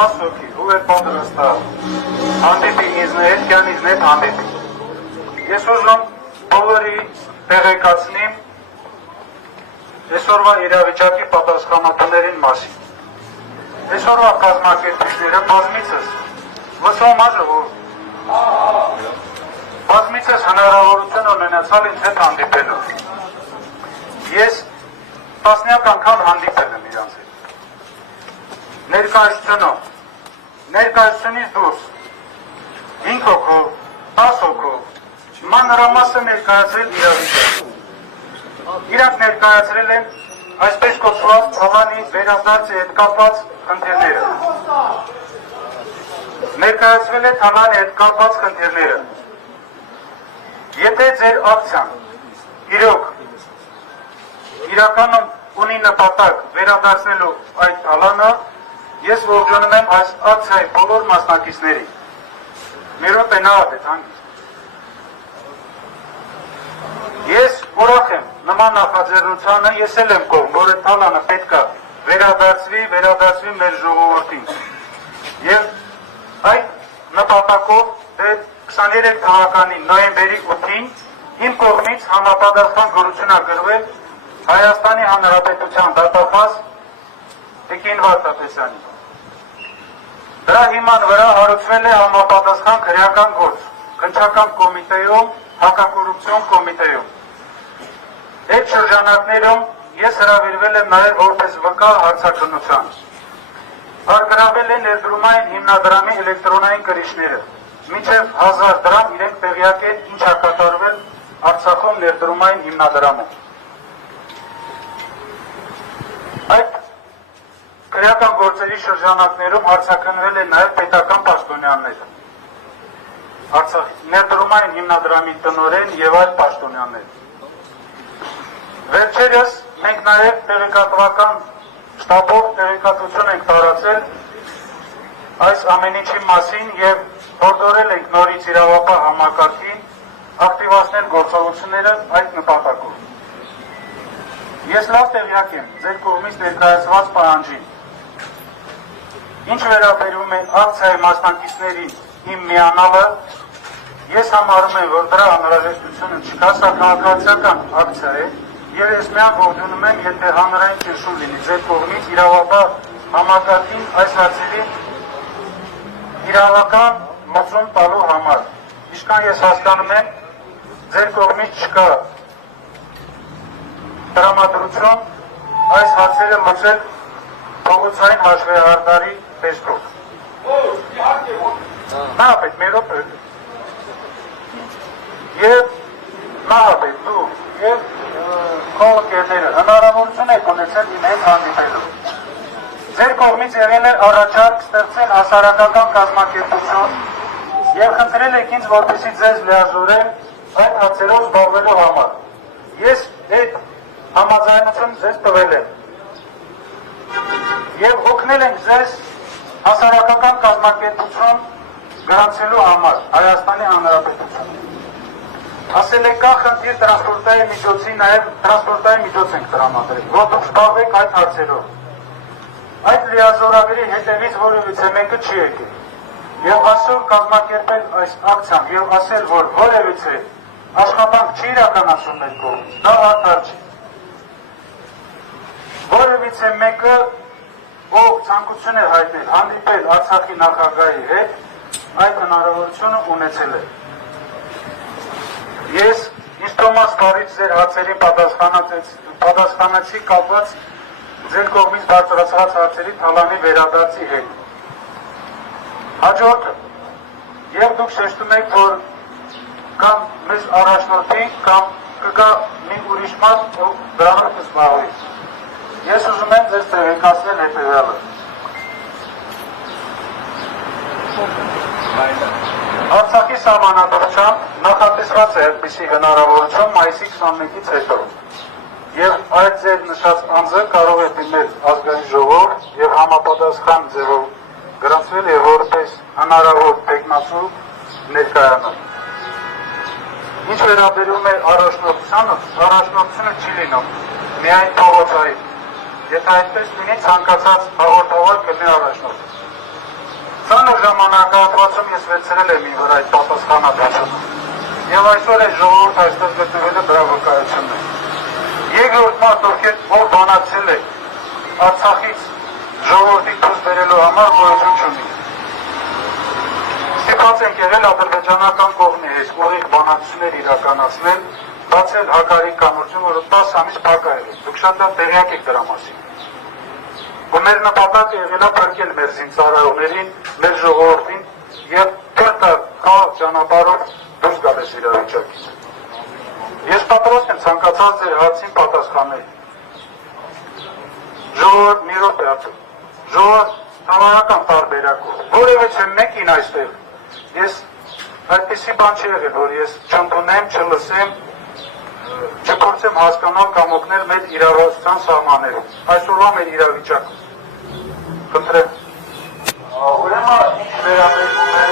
Տոմաս Սոքի, ով է պատրաստա հանդիպի ինձնետ, կյանիզնետ հանդիպի։ Ես ուզում բոլորի տեղեկացնիմ այսօրվա իրավիճակի պատասխանատուներին մասին։ Այսօրվա կազմակերպիչները բազմիցս վսոմաժը, որ բազմիցս հնարավորություն ունենացալ ինձ հետ հանդիպելու։ Ես տասնյակ անգամ հանդիպել եմ իրանց հետ։ Ներկայացությունից դուրս 5 հոգով, 10 հոգով, մանրամասը ներկայացրել իրավիճակը։ Իրանք ներկայացրել են այսպես կոչված Թալանի վերադարձի հետ կապված խնդիրները։ Ներկայացվել է Թալանի հետ կապված խնդիրները։ Եթե ձեր ակցիան իրականում ունի նպատակ վերադարձնելու այդ Թալանը, ես ողջունում եմ այս ակցիայի բոլոր մասնակիցներին։ Մերոտ է նավապետ հանգիստ։ Ես ուրախ եմ նման նախաձեռնությանը, ես էլ եմ կողմ, որ այդ Թալանը պետք է վերադարձվի մեր ժողովրդին։ Եվ այդ նպատակով 23 թվականի նոյեմբերի 8-ին իմ կողմից համապատասխան գորություն ագրվել Հայաստանի Հանրապետության դատախազ Տիկին Վարդապետյանի։ Դրա հիման վրա հարուցվել է համապատասխան քրեական գործ քննչական կոմիտեում, հակակոռուպցիոն կոմիտեում։ Այդ շրջանակներում ես հրավիրվել եմ նաև որպես վկա հարցաքննության։ Արգրավել է ներդրումային հիմնադրամի էլեկտրոնային կրիչները։ Մինչև 1000 դրամ իրենք տեղյակ են ինչ է կատարվել Արցախում ներդրումային հիմնադրամում։ Այդ քրեական գործերի շրջանակներում հարցաքննվել են նաև պետական պաշտոնյաներ, ներդրումային հիմնադրամի տնօրեն եւ այլ պաշտոնյաներ։ Վերջերս մենք նաև տեղեկատվական շտաբով տեղեկատվություն ենք տարածել այս ամենիչի մասին եւ հորդորել ենք նորից իրավապահ համակարգին ակտիվացնել գործողությունները այդ նպատակով։ Ես լավ տեղյակ եմ ձեր կողմից ներկայացված պահանջին։ Ինչ վերաբերում է ակցիայի մասնակիցներին իմ միանալը, ես համարում եմ, որ դրա անհրաժեշտությունը չկա, սա քաղաքացիական ակցիա է, եւ ես միան ողջունում եմ, եթե հանրային ճնշում լինի ձեր կողմից իրավապահ համակարգին այս հարցերի իրավական մոծում տալու համար։ Ինչքան ես հասկանում եմ, ձեր կողմից չկա տրամադրություն այս հարցերը լուծել փողոցային հաշվեհարդարի տեսքով։ Նահապետ, մերոպ եւ նահապետ, դու եւ կողմերները հնարավորություն եք ունեցել իմ հետ հանդիպելու։ Ձեր կողմից եղել է առաջարկ ստեղծել հասարակական կազմակերպություն եւ խնդրել եք ինձ, որպեսզի ձեզ լիազորեմ այդ հարցերով զբաղվելու համար։ Ես այդ համաձայնություն ձեզ տվել եմ եւ օգնել եմ ձեզ հասարակական կազմակերպություն գրանցելու համար Հայաստանի Հանրապետություն։ Ասել եք կա խնդիր տրանսպորտային միջոցի, նաև տրանսպորտային միջոց ենք տրամադրել, որ դուք զբաղվեք այդ հարցերով։ Այդ լիազորագրի հետևից որևիցե մեկը չի եկել։ Եվ այսօր կազմակերպել այս ակցիան եւ ասել, որ որևիցե աշխատանք չի իրականացում մեր կողմից, դա արդար չի։ Որևիցե մեկը, ով ցանկություն է հայտնել հանդիպել Արցախի նախագահի հետ, այդ հնարավորությունը ունեցել է։ Ես ինձ Տոմաս Բարիչ ձեր հարցերին պատասխանեցի կապված ձեր կողմից բարձրացված հարցերի Թալանի վերադարձի հետ։ Հաջորդը, եւ դուք շեշտում եք, որ կամ մեզ առաջնորդի, կամ կգա մի ուրիշ մարդ, ով դրանով կզբաղվի։ Ես ուզում եմ ձեզ տեղեկացնել հետևյալը։ Արցախի սահմանադրությամբ նախատեսված է այդպիսի հնարավորություն մայիսի 21-ից հետո։ Եվ այդ ձեր նշած անձը կարող է դիմել ազգային ժողով եւ համապատասխան ձևով գրանցվել եւ որպես հնարավոր տեխնացու ներկայանալ։ Ինչ վերաբերում է առաջնորդությունը չի լինում միայն փողոցային։ Եթե այդպես լինի, ցանկացած հաղորդավար կլինի առաջնորդ։ ժամանակահատվածում ես վերցրել եմ իվր այդ պատասխանատվությունը։ Եվ այսօր այդ ժողովուրդ այստեղ գտնվելը դրա վկայությունն է։ Երկրորդ մարդ, ով բանակցել է Արցախից ժողովրդի դուրս բերելու համար գոյություն չունի։ Ստիպված ենք եղել ադրբեջանական կողմի հետ ուղիղ բանակցություններ իրականացնել, բացել հակարի կամրջում, որը 10 ամիս փակ է եղել։ Դուք շատ լավ տեղյակ եք դրա մասին։ Ու մեր նպատակը եղել է փրկել մեր զինծառայողներին, մեր ժողովրդին եւ կրտը խաղաղ ճանապարհով դուրս գալ այս իրավիճակից։ Ես պատրաստ եմ ցանկացած ձեր հարցին պատասխանել։ Ժողովուրդ մի րոպե ասում։ Ժողովուրդ համանական տարբերակով։ Որևէ մեկին այստեղ ես այդպիսի բան չի եղել, որ ես չընդունեմ, չլսեմ, չփորձեմ հասկանալ կամ օգնել մեր իրավասության սահմաններում։ Այսօրվա մեր իրավիճակում։ Խնդրեմ։ Ուրեմն ինչ վերաբերում է